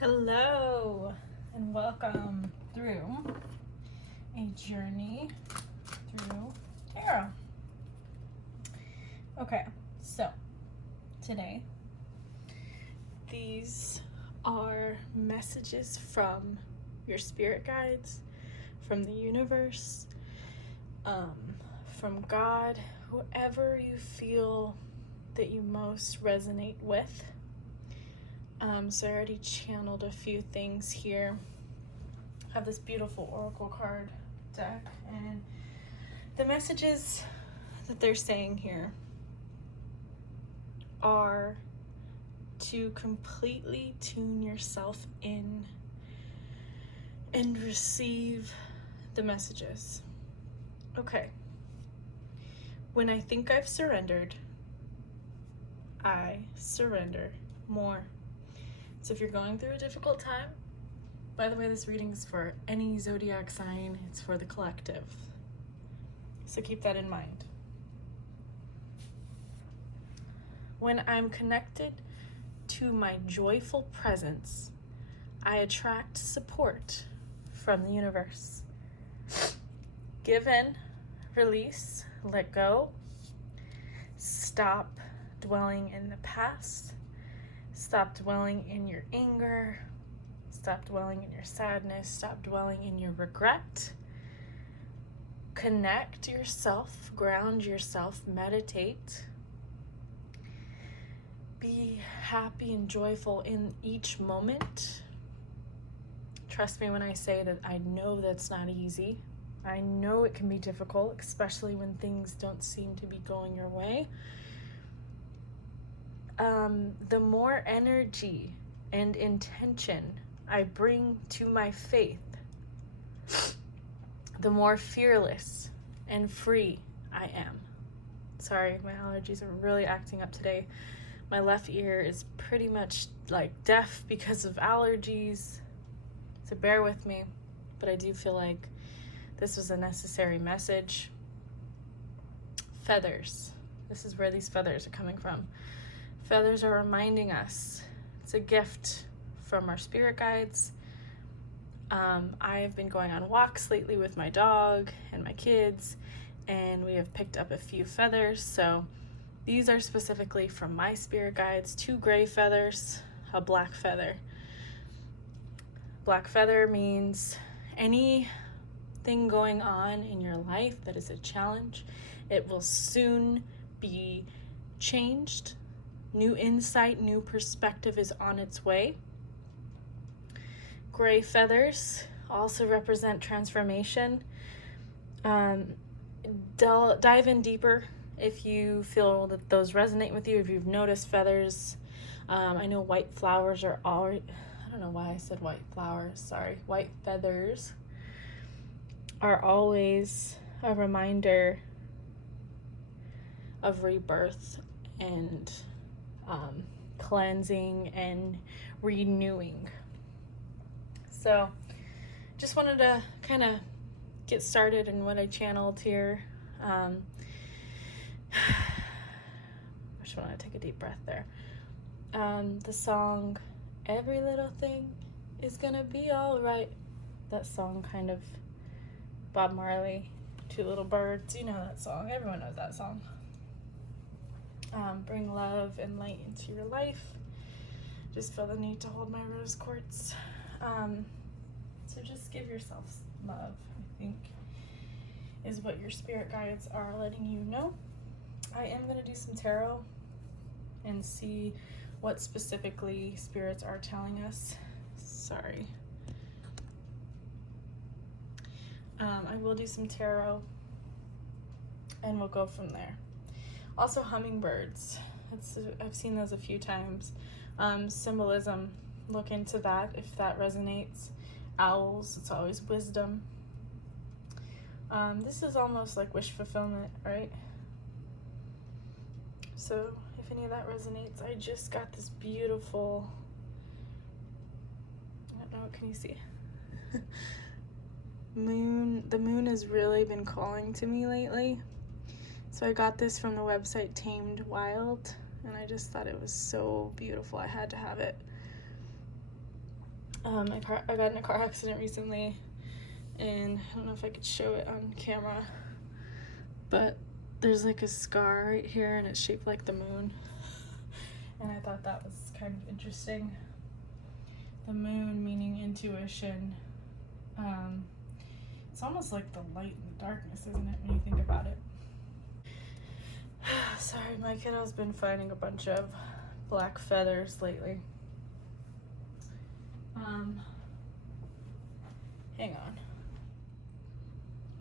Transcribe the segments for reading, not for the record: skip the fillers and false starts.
Hello and welcome through a journey through tarot. Okay, so today these are messages from your spirit guides, from the universe, from God, whoever you feel that you most resonate with. So I already channeled a few things here. I have this beautiful oracle card deck, and the messages that they're saying here are to completely tune yourself in and receive the messages. Okay. When I think I've surrendered, I surrender more. So if you're going through a difficult time, by the way, this reading is for any zodiac sign, it's for the collective. So keep that in mind. When I'm connected to my joyful presence, I attract support from the universe. Give in, release, let go. Stop dwelling in the past. Stop dwelling in your anger. Stop dwelling in your sadness. Stop dwelling in your regret. Connect yourself, ground yourself, meditate. Be happy and joyful in each moment. Trust me when I say that I know that's not easy. I know it can be difficult, especially when things don't seem to be going your way. The more energy and intention I bring to my faith, the more fearless and free I am. Sorry, my allergies are really acting up today. My left ear is pretty much like deaf because of allergies, so bear with me, but I do feel like this was a necessary message. Feathers. This is where these feathers are coming from. Feathers are reminding us. It's a gift from our spirit guides. I've been going on walks lately with my dog and my kids, and we have picked up a few feathers. So these are specifically from my spirit guides. 2 gray feathers, a black feather. Black feather means anything going on in your life that is a challenge, it will soon be changed. New insight, new perspective is on its way. Gray feathers also represent transformation. Dive in deeper if you feel that those resonate with you, if you've noticed feathers. I know white flowers are already, I don't know why I said white flowers, sorry. White feathers are always a reminder of rebirth and cleansing and renewing. So just wanted to kind of get started in what I channeled here. I just want to take a deep breath there. The song Every Little Thing Is Gonna Be Alright. That song, kind of Bob Marley, 2 Little Birds, you know that song, everyone knows that song. Bring love and light into your life. Just feel the need to hold my rose quartz. So just give yourself love, I think, is what your spirit guides are letting you know. I am going to do some tarot and see what specifically spirits are telling us. Sorry. I will do some tarot and we'll go from there. Also hummingbirds, I've seen those a few times. Symbolism, look into that if that resonates. Owls, it's always wisdom. This is almost like wish fulfillment, right? So if any of that resonates, I just got this beautiful, I don't know, can you see? Moon. The moon has really been calling to me lately. So I got this from the website Tamed Wild, and I just thought it was so beautiful. I had to have it. I got in a car accident recently, and I don't know if I could show it on camera, but there's like a scar right here and it's shaped like the moon. And I thought that was kind of interesting. The moon meaning intuition. It's almost like the light and the darkness, isn't it, when you think about it? Sorry, my kiddo's been finding a bunch of black feathers lately. Hang on.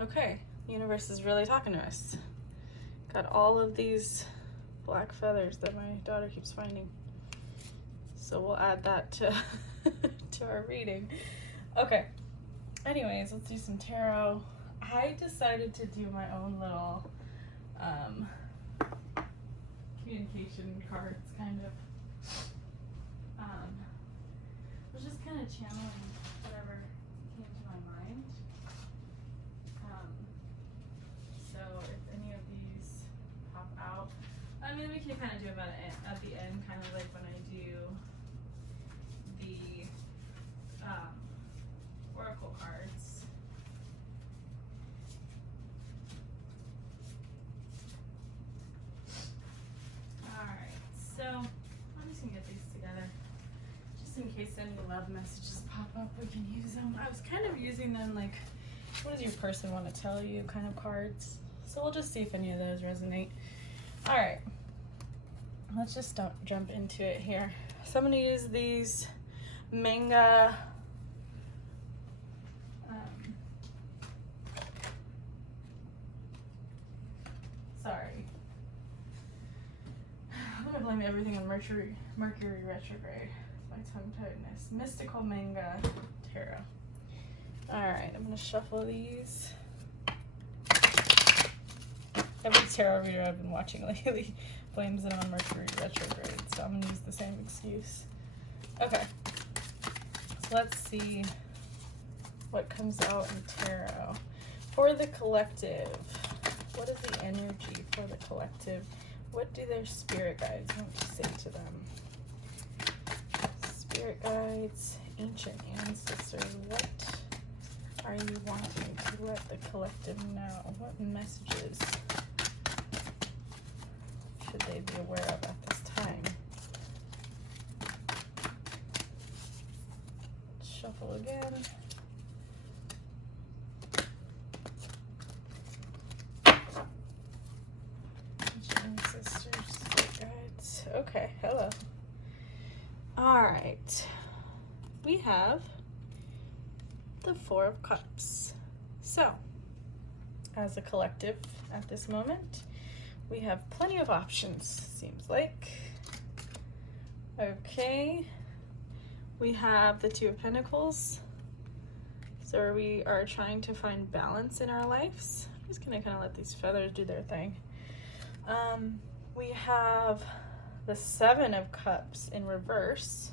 Okay, the universe is really talking to us. Got all of these black feathers that my daughter keeps finding. So we'll add that to, to our reading. Okay, anyways, let's do some tarot. I decided to do my own little communication cards, kind of. I was just kind of channeling whatever came to my mind. So if any of these pop out, I mean, we can kind of do them at the end, kind of like when I do the oracle cards. Alright, so I'm just going to get these together. Just in case any love messages pop up, we can use them. I was kind of using them like, what does your person want to tell you kind of cards. So we'll just see if any of those resonate. Alright, let's just jump into it here. So I'm going to use these manga sorry. I'm going to blame everything on Mercury retrograde. My tongue tightness. Mystical manga tarot. Alright, I'm going to shuffle these. Every tarot reader I've been watching lately blames it on Mercury retrograde, so I'm going to use the same excuse. Okay, so let's see what comes out in tarot. For the collective, what is the energy for the collective? What do their spirit guides want to say to them? Spirit guides, ancient ancestors, what are you wanting to let the collective know? What messages should they be aware of at this time? Shuffle again. Ancestors, spirit guides. Okay, hello. All right, we have the Four of Cups. So, as a collective at this moment, we have plenty of options, seems like. Okay, we have the Two of Pentacles. So we are trying to find balance in our lives. I'm just gonna kind of let these feathers do their thing. We have the Seven of Cups in reverse.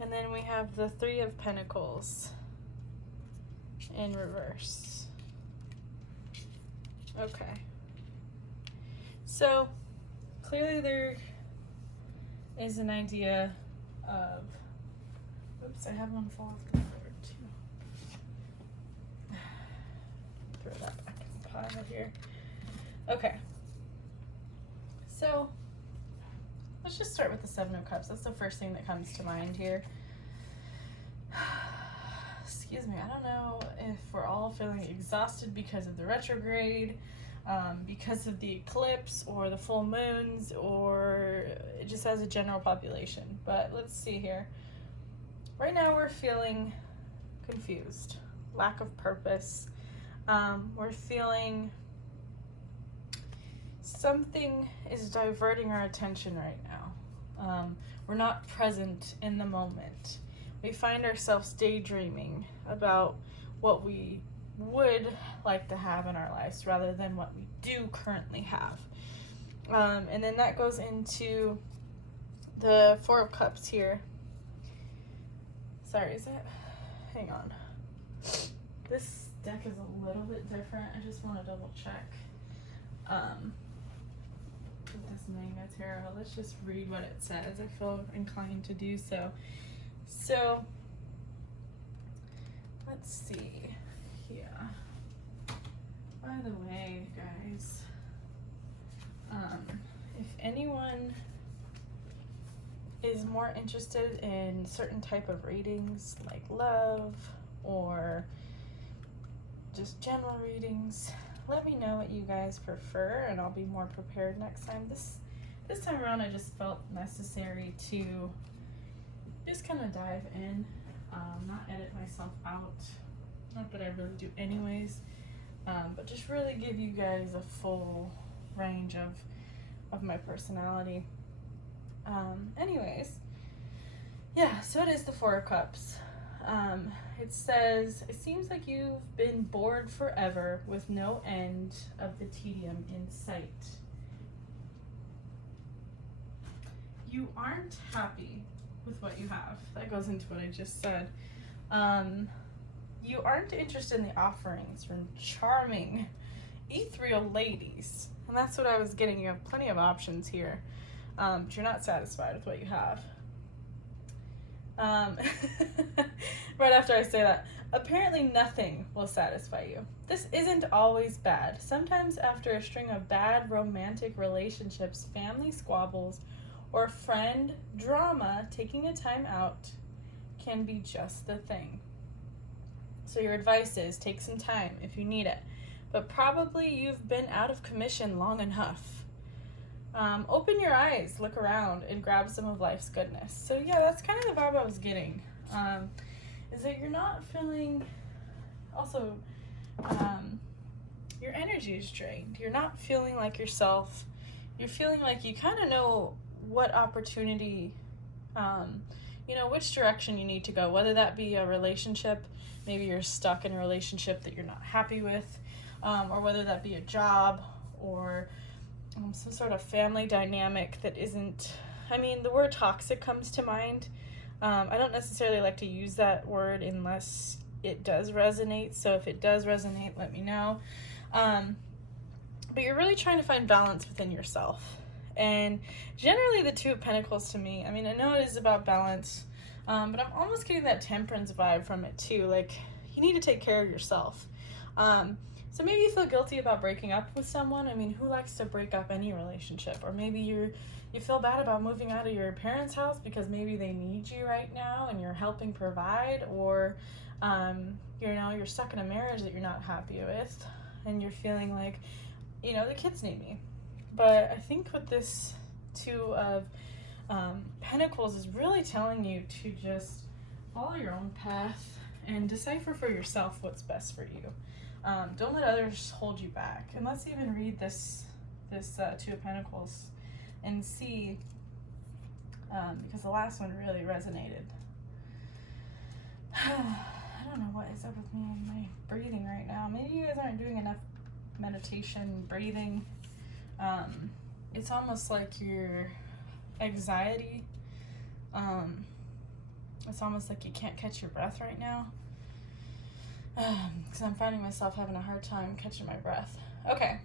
And then we have the Three of Pentacles in reverse. Okay. So clearly there is an idea of, oops, I have one fall off the board too. Throw that back in the pile here. Okay. So let's just start with the Seven of Cups. That's the first thing that comes to mind here. Excuse me, I don't know if we're all feeling exhausted because of the retrograde, because of the eclipse or the full moons, or just as a general population. But let's see here. Right now we're feeling confused, lack of purpose. We're feeling something is diverting our attention right now. We're not present in the moment. We find ourselves daydreaming about what we would like to have in our lives rather than what we do currently have. And then that goes into the Four of Cups here. Sorry, is that? Hang on. This deck is a little bit different. I just want to double check. with this manga tarot. Let's just read what it says. I feel inclined to do so. So, let's see here. By the way, guys, if anyone is more interested in certain type of readings like love or just general readings, let me know what you guys prefer and I'll be more prepared next time. This time around I just felt necessary to just kind of dive in, not edit myself out, not that I really do anyways, but just really give you guys a full range of my personality. Anyways, yeah, so it is the Four of Cups. It says, it seems like you've been bored forever with no end of the tedium in sight. You aren't happy with what you have. That goes into what I just said. You aren't interested in the offerings from charming, ethereal ladies. And that's what I was getting. You have plenty of options here. But you're not satisfied with what you have. Right after I say that, apparently nothing will satisfy you. This isn't always bad. Sometimes after a string of bad romantic relationships, family squabbles, or friend drama, taking a time out can be just the thing. So your advice is take some time if you need it. But probably you've been out of commission long enough. Open your eyes, look around, and grab some of life's goodness. So yeah, that's kind of the vibe I was getting. Is that you're not feeling, also, your energy is drained. You're not feeling like yourself. You're feeling like you kind of know what opportunity, which direction you need to go, whether that be a relationship, maybe you're stuck in a relationship that you're not happy with, or whether that be a job or some sort of family dynamic that isn't, the word toxic comes to mind. I don't necessarily like to use that word unless it does resonate. So if it does resonate, let me know. But you're really trying to find balance within yourself. And generally the Two of Pentacles to me, I know it is about balance, but I'm almost getting that temperance vibe from it too. Like, you need to take care of yourself. So maybe you feel guilty about breaking up with someone. Who likes to break up any relationship? Or maybe you feel bad about moving out of your parents' house because maybe they need you right now and you're helping provide, or you're stuck in a marriage that you're not happy with and you're feeling like, the kids need me. But I think with this Two of Pentacles is really telling you to just follow your own path and decipher for yourself what's best for you. Don't let others hold you back. And let's even read this Two of Pentacles and see, because the last one really resonated. I don't know what is up with me and my breathing right now. Maybe you guys aren't doing enough meditation, breathing. It's almost like your anxiety. It's almost like you can't catch your breath right now. Because I'm finding myself having a hard time catching my breath. Okay,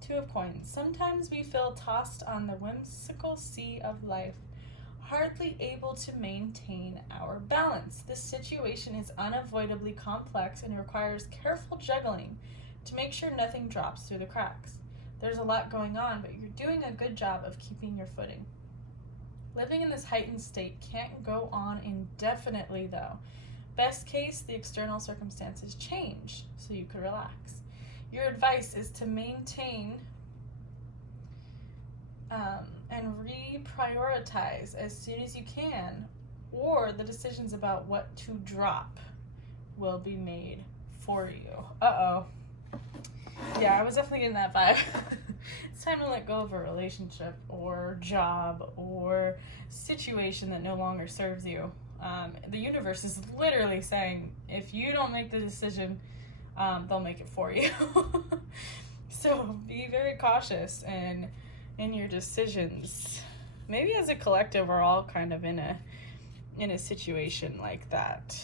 Two of Coins. Sometimes we feel tossed on the whimsical sea of life, hardly able to maintain our balance. This situation is unavoidably complex and requires careful juggling to make sure nothing drops through the cracks. There's a lot going on, but you're doing a good job of keeping your footing. Living in this heightened state can't go on indefinitely, though. Best case, the external circumstances change, so you could relax. Your advice is to maintain and reprioritize as soon as you can, or the decisions about what to drop will be made for you. Uh-oh. Yeah, I was definitely getting that vibe. It's time to let go of a relationship or job or situation that no longer serves you. The universe is literally saying, if you don't make the decision, they'll make it for you. So be very cautious in your decisions. Maybe as a collective, we're all kind of in a situation like that.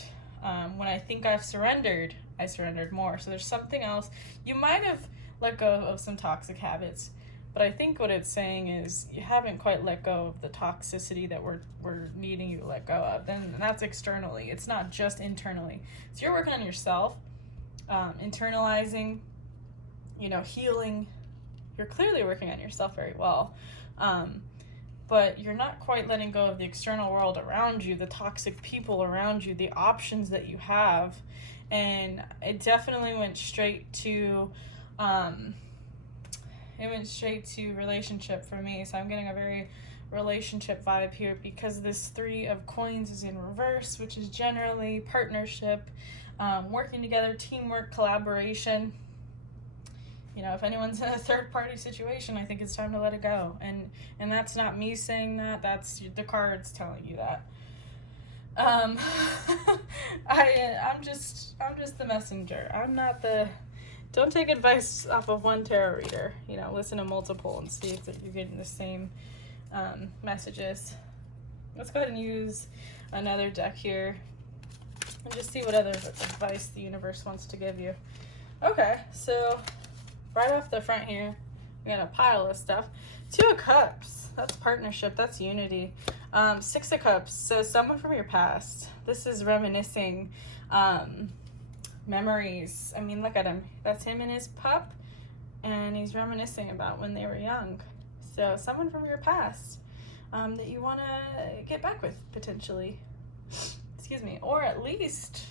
When I think I've surrendered, I surrendered more. So there's something else. You might have let go of some toxic habits, But I think what it's saying is you haven't quite let go of the toxicity that we're needing you to let go of, and that's externally. It's not just internally. So you're working on yourself, internalizing, healing. You're clearly working on yourself very well. But you're not quite letting go of the external world around you, the toxic people around you, the options that you have. And it definitely went straight to relationship for me. So I'm getting a very relationship vibe here, because this 3 of coins is in reverse, which is generally partnership, working together, teamwork, collaboration. If anyone's in a third-party situation, I think it's time to let it go. And that's not me saying that. That's the cards telling you that. I'm just the messenger. I'm not the. Don't take advice off of one tarot reader. Listen to multiple and see if you're getting the same messages. Let's go ahead and use another deck here and just see what other advice the universe wants to give you. Okay, so right off the front here, we got a pile of stuff. 2 of Cups, that's partnership, that's unity. 6 of Cups, so someone from your past. This is reminiscing memories. I mean, look at him. That's him and his pup, and he's reminiscing about when they were young. So someone from your past that you want to get back with, potentially. Excuse me. Or at least,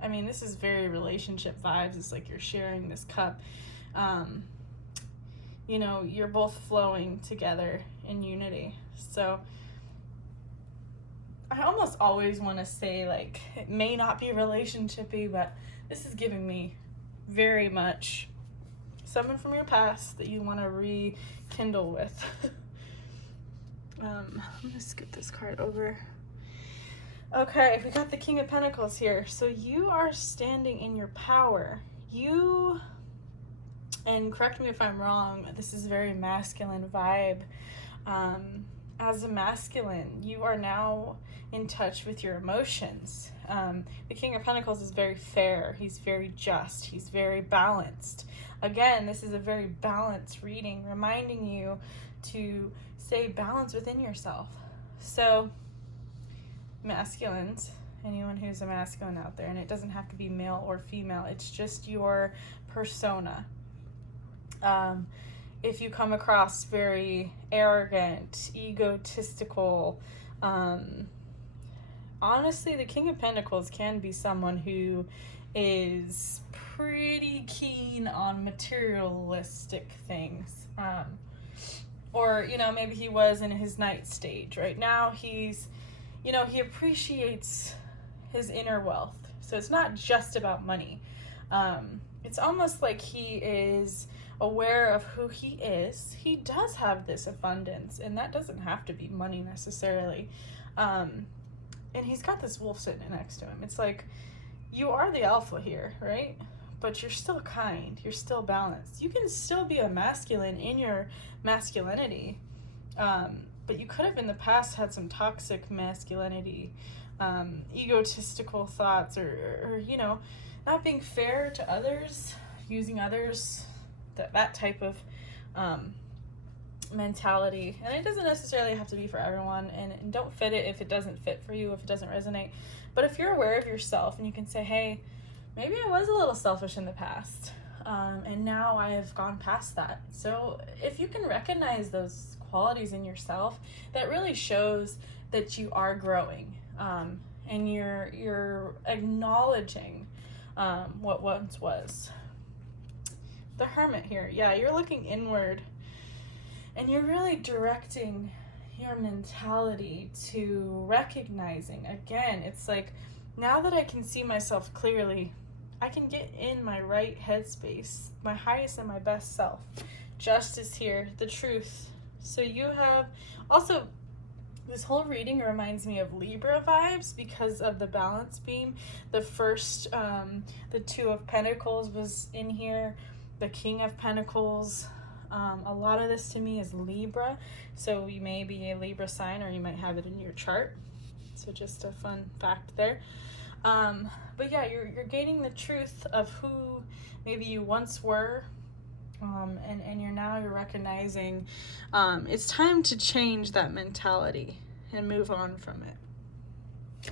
I mean, this is very relationship vibes. It's like you're sharing this cup. You're both flowing together in unity. So I almost always want to say, like, it may not be relationship-y, but this is giving me very much someone from your past that you want to rekindle with. I'm gonna scoot this card over. Okay, we got the King of Pentacles here. So you are standing in your power. And correct me if I'm wrong, this is a very masculine vibe. As a masculine, you are now in touch with your emotions. The King of Pentacles is very fair. He's very just. He's very balanced. Again, this is a very balanced reading, reminding you to stay balanced within yourself. So, masculines, anyone who's a masculine out there, and it doesn't have to be male or female, it's just your persona. If you come across very arrogant, egotistical, honestly, the King of Pentacles can be someone who is pretty keen on materialistic things. Or, maybe he was in his night stage. Right now, he's, he appreciates his inner wealth. So it's not just about money. It's almost like he is aware of who he is. He does have this abundance, and that doesn't have to be money necessarily. And he's got this wolf sitting next to him. It's like, you are the alpha here, right? But you're still kind. You're still balanced. You can still be a masculine in your masculinity. But you could have in the past had some toxic masculinity, egotistical thoughts, or not being fair to others, using others, that type of mentality. And it doesn't necessarily have to be for everyone, and don't fit it if it doesn't fit for you, if it doesn't resonate. But if you're aware of yourself and you can say, hey, maybe I was a little selfish in the past, and now I have gone past that. So if you can recognize those qualities in yourself, that really shows that you are growing, and you're acknowledging what once was. The Hermit here, yeah, you're looking inward, and you're really directing your mentality to recognizing. Again, it's like, now that I can see myself clearly, I can get in my right headspace, my highest and my best self. Justice here, the truth. So you have also, this whole reading reminds me of Libra vibes because of the balance beam. The first, the 2 of Pentacles was in here, the King of Pentacles. A lot of this to me is Libra, so you may be a Libra sign, or you might have it in your chart. So just a fun fact there. But yeah, you're gaining the truth of who maybe you once were, And you're recognizing it's time to change that mentality and move on from it.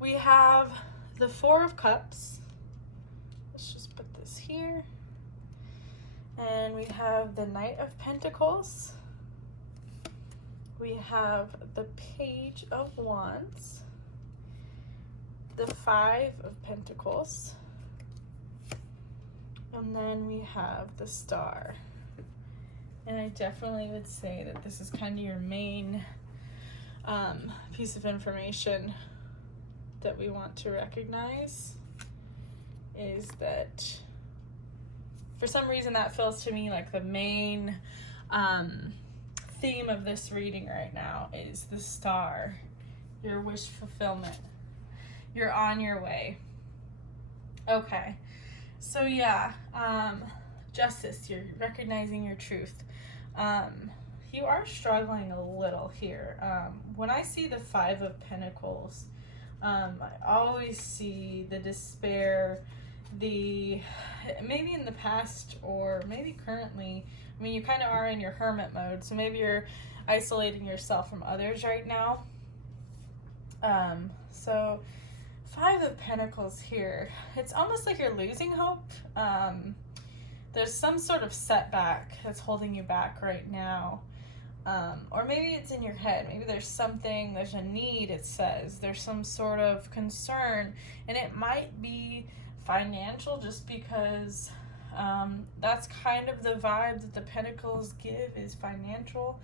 We have the Four of Cups. Let's just put this here. And we have the Knight of Pentacles. We have the Page of Wands. The Five of Pentacles. And then we have the Star. And I definitely would say that this is kind of your main piece of information that we want to recognize, is that for some reason that feels to me like the main theme of this reading right now is the Star, your wish fulfillment. You're on your way. Okay. So yeah, justice, you're recognizing your truth. You are struggling a little here. When I see the Five of Pentacles, I always see the despair, maybe in the past or maybe currently. I mean, you kind of are in your hermit mode, so maybe you're isolating yourself from others right now. So Five of Pentacles here, it's almost like you're losing hope. There's some sort of setback that's holding you back right now. Or maybe it's in your head. Maybe there's a need, it says. There's some sort of concern, and it might be financial, just because that's kind of the vibe that the Pentacles give, is financial.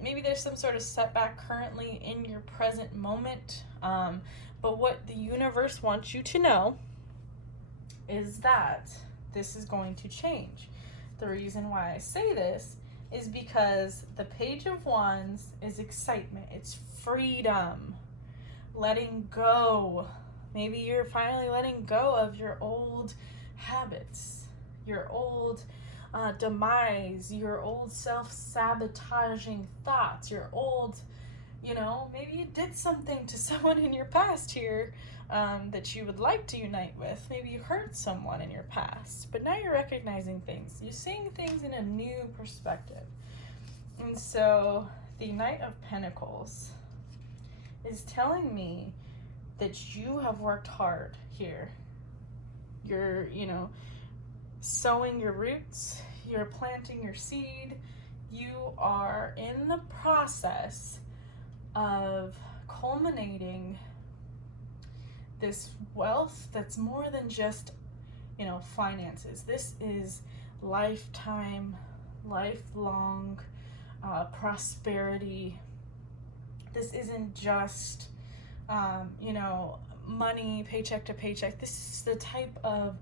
Maybe there's some sort of setback currently in your present moment. But what the universe wants you to know is that this is going to change. The reason why I say this is because the Page of Wands is excitement. It's freedom, letting go. Maybe you're finally letting go of your old habits, your old demise, your old self-sabotaging thoughts, your old, maybe you did something to someone in your past here that you would like to unite with. Maybe you hurt someone in your past, but now you're recognizing things. You're seeing things in a new perspective. And so the Knight of Pentacles is telling me that you have worked hard here. You're, sowing your roots, you're planting your seed, you are in the process of culminating this wealth that's more than just, finances. This is lifelong prosperity. This isn't just, money, paycheck to paycheck. This is the type of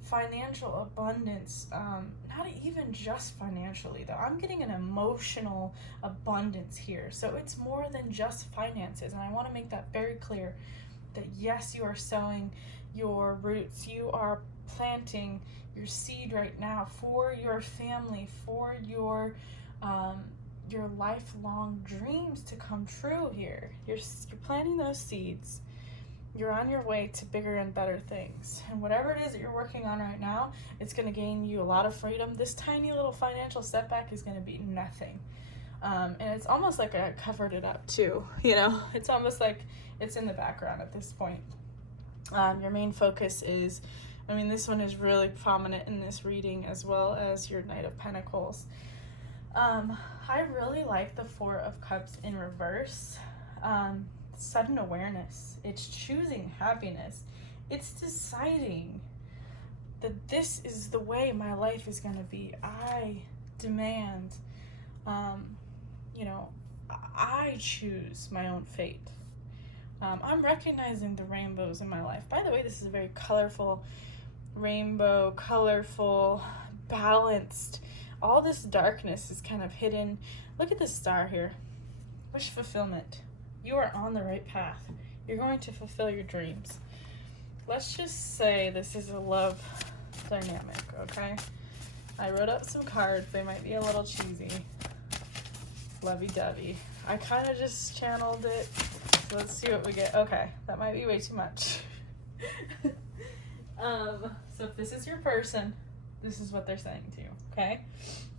financial abundance, not even just financially though. I'm getting an emotional abundance here. So it's more than just finances. And I want to make that very clear, that yes, you are sowing your roots. You are planting your seed right now for your family, for your lifelong dreams to come true here. You're planting those seeds. You're on your way to bigger and better things. And whatever it is that you're working on right now, it's going to gain you a lot of freedom. This tiny little financial setback is going to be nothing. And it's almost like I covered it up too. It's almost like it's in the background at this point. Your main focus is, this one is really prominent in this reading, as well as your Knight of Pentacles. I really like the Four of Cups in reverse. Sudden awareness. It's choosing happiness. It's deciding that this is the way my life is going to be. I demand, I choose my own fate. I'm recognizing the rainbows in my life. By the way, this is a very colorful rainbow, colorful, balanced. All this darkness is kind of hidden. Look at this star here. Wish fulfillment. You are on the right path. You're going to fulfill your dreams. Let's just say this is a love dynamic, okay? I wrote up some cards. They might be a little cheesy. Lovey-dovey. I kind of just channeled it. So let's see what we get. Okay, that might be way too much. So if this is your person, This is what they're saying to you, okay?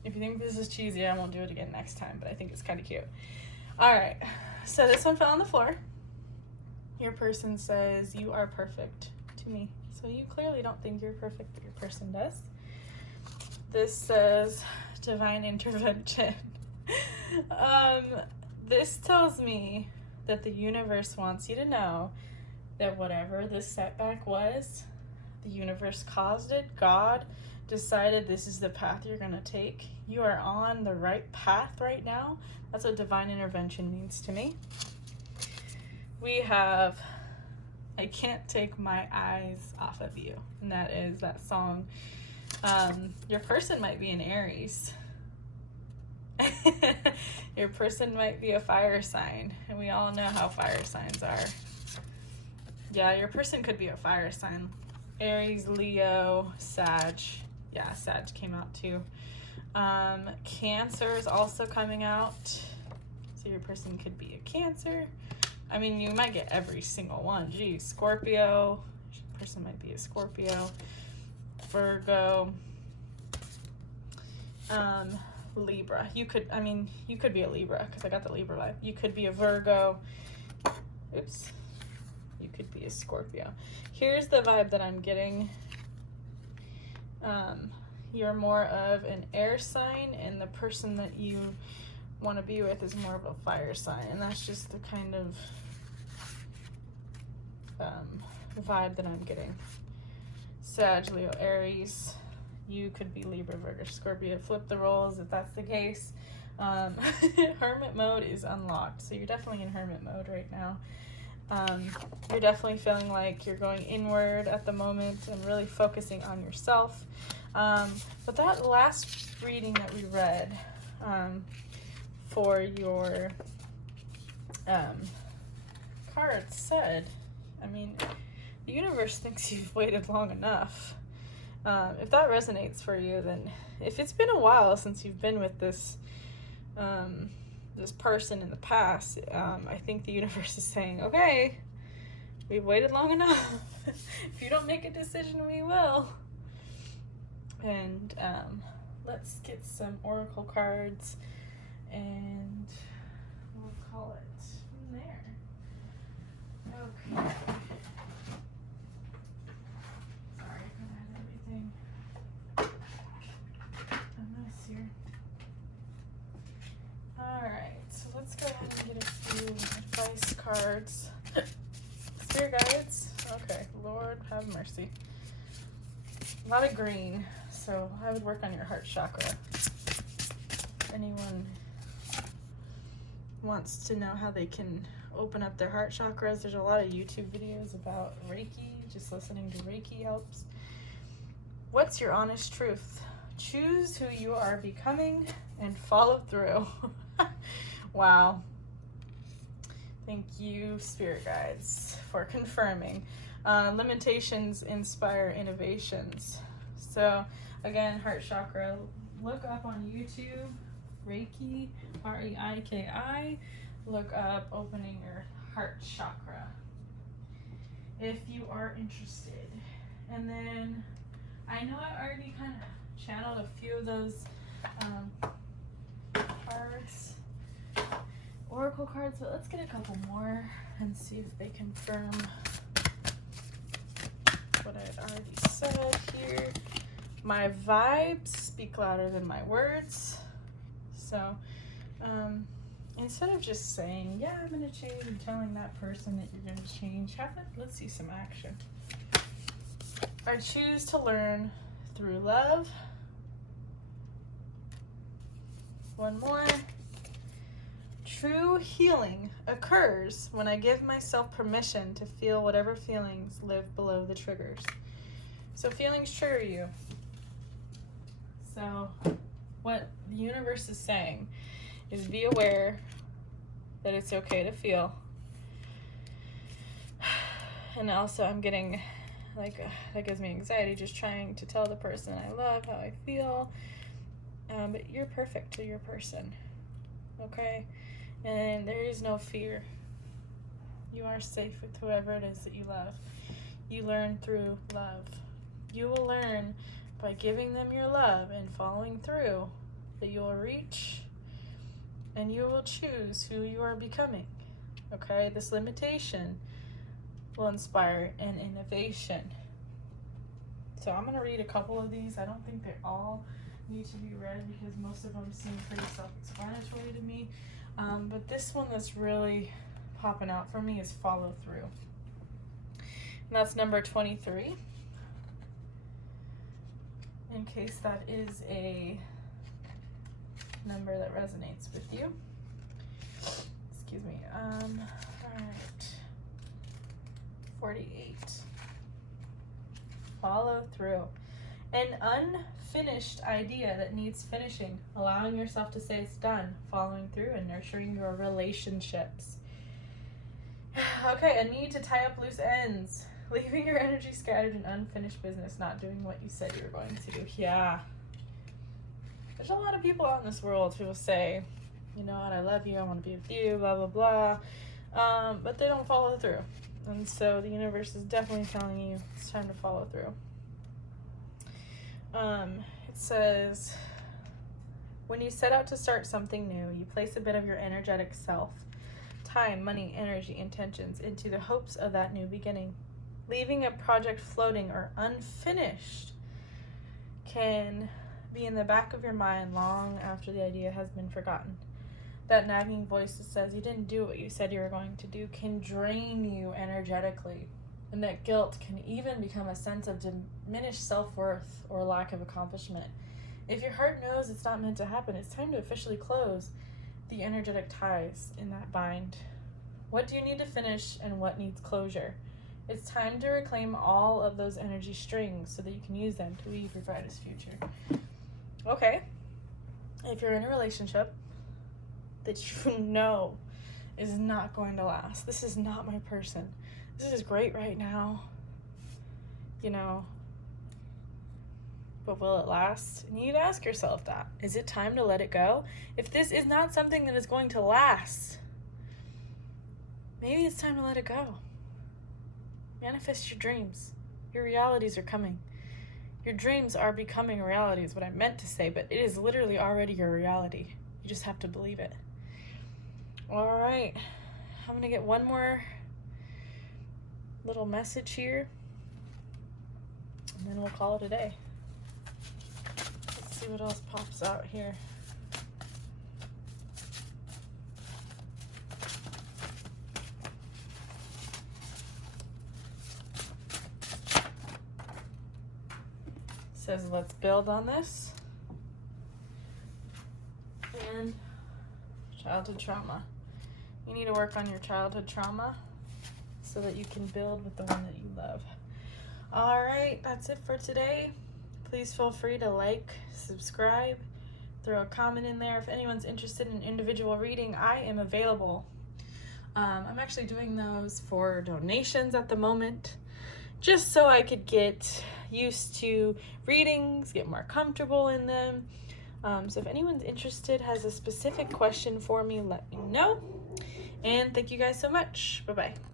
If you think this is cheesy, I won't do it again next time, but I think it's kind of cute. All right, so this one fell on the floor. Your person says, you are perfect to me. So you clearly don't think you're perfect, but your person does. This says, divine intervention. This tells me that the universe wants you to know that whatever this setback was, the universe caused it. God decided this is the path you're going to take. You are on the right path right now. That's what divine intervention means to me. We have, I can't take my eyes off of you. And that is that song. Your person might be an Aries. Your person might be a fire sign. And we all know how fire signs are. Yeah, your person could be a fire sign. Aries, Leo, Sag. Yeah, Sag came out too. Cancer is also coming out. So your person could be a Cancer. I mean, you might get every single one. Geez, Scorpio. Your person might be a Scorpio. Virgo. Libra. You could be a Libra because I got the Libra vibe. You could be a Virgo. Oops. You could be a Scorpio. Here's the vibe that I'm getting. You're more of an air sign, and the person that you want to be with is more of a fire sign, and that's just the kind of vibe that I'm getting. Sag, Leo, Aries. You could be Libra, Virgo, Scorpio. Flip the roles if that's the case. Hermit mode is unlocked, so you're definitely in hermit mode right now. You're definitely feeling like you're going inward at the moment and really focusing on yourself. But that last reading that we read for your cards said, I mean, the universe thinks you've waited long enough. If that resonates for you, then if it's been a while since you've been with this this person in the past, I think the universe is saying, okay, we've waited long enough. If you don't make a decision, we will. And let's get some oracle cards, and we'll call it from there. Okay. Sorry, I had everything a mess here. Alright, so let's go ahead and get a few advice cards. Spirit guides. Okay, Lord have mercy. A lot of green, so I would work on your heart chakra. If anyone wants to know how they can open up their heart chakras, there's a lot of YouTube videos about Reiki. Just listening to Reiki helps. What's your honest truth? Choose who you are becoming and follow through. Wow. Thank you, Spirit Guides, for confirming. Limitations inspire innovations. So, again, heart chakra. Look up on YouTube, Reiki, R-E-I-K-I. Look up opening your heart chakra if you are interested. And then, I know I already kind of channeled a few of those cards, oracle cards, but let's get a couple more and see if they confirm what I had already said here. My vibes speak louder than my words. So instead of just saying, yeah, I'm going to change, and telling that person that you're going to change, let's see some action. I choose to learn through love. One more. True healing occurs when I give myself permission to feel whatever feelings live below the triggers. So feelings trigger you. So what the universe is saying is be aware that it's okay to feel. And also I'm getting that gives me anxiety just trying to tell the person I love how I feel. But you're perfect to your person. Okay? And there is no fear. You are safe with whoever it is that you love. You learn through love. You will learn by giving them your love and following through, that you will reach and you will choose who you are becoming. Okay, this limitation will inspire an innovation. So I'm going to read a couple of these. I don't think they all need to be read because most of them seem pretty self-explanatory to me. But this one that's really popping out for me is follow through. And that's number 23. In case that is a number that resonates with you. Excuse me. All right. 48. Follow through. An unfinished idea that needs finishing, allowing yourself to say it's done, following through and nurturing your relationships. Okay, a need to tie up loose ends, leaving your energy scattered in unfinished business, not doing what you said you were going to do. Yeah. There's a lot of people out in this world who will say, you know what, I love you, I want to be with you, blah, blah, blah. But they don't follow through. And so the universe is definitely telling you it's time to follow through. It says, when you set out to start something new, you place a bit of your energetic self, time, money, energy, intentions into the hopes of that new beginning. Leaving a project floating or unfinished can be in the back of your mind long after the idea has been forgotten. That nagging voice that says you didn't do what you said you were going to do can drain you energetically. And that guilt can even become a sense of diminished self-worth or lack of accomplishment. If your heart knows it's not meant to happen, it's time to officially close the energetic ties in that bind. What do you need to finish and what needs closure? It's time to reclaim all of those energy strings so that you can use them to weave your brightest future. Okay, if you're in a relationship that you know is not going to last, this is not my person, this is great right now, you know, but will it last? And you need to ask yourself that. Is it time to let it go? If this is not something that is going to last, maybe it's time to let it go. Manifest your dreams. Your realities are coming. Your dreams are becoming a reality is what I meant to say, but it is literally already your reality. You just have to believe it. All right. I'm going to get one more little message here, and then we'll call it a day. Let's see what else pops out here. Says let's build on this. And childhood trauma. You need to work on your childhood trauma so that you can build with the one that you love. All right, that's it for today. Please feel free to like, subscribe, throw a comment in there. If anyone's interested in individual reading, I am available. I'm actually doing those for donations at the moment, just so I could get used to readings, get more comfortable in them. So if anyone's interested, has a specific question for me, let me know. And thank you guys so much. Bye-bye.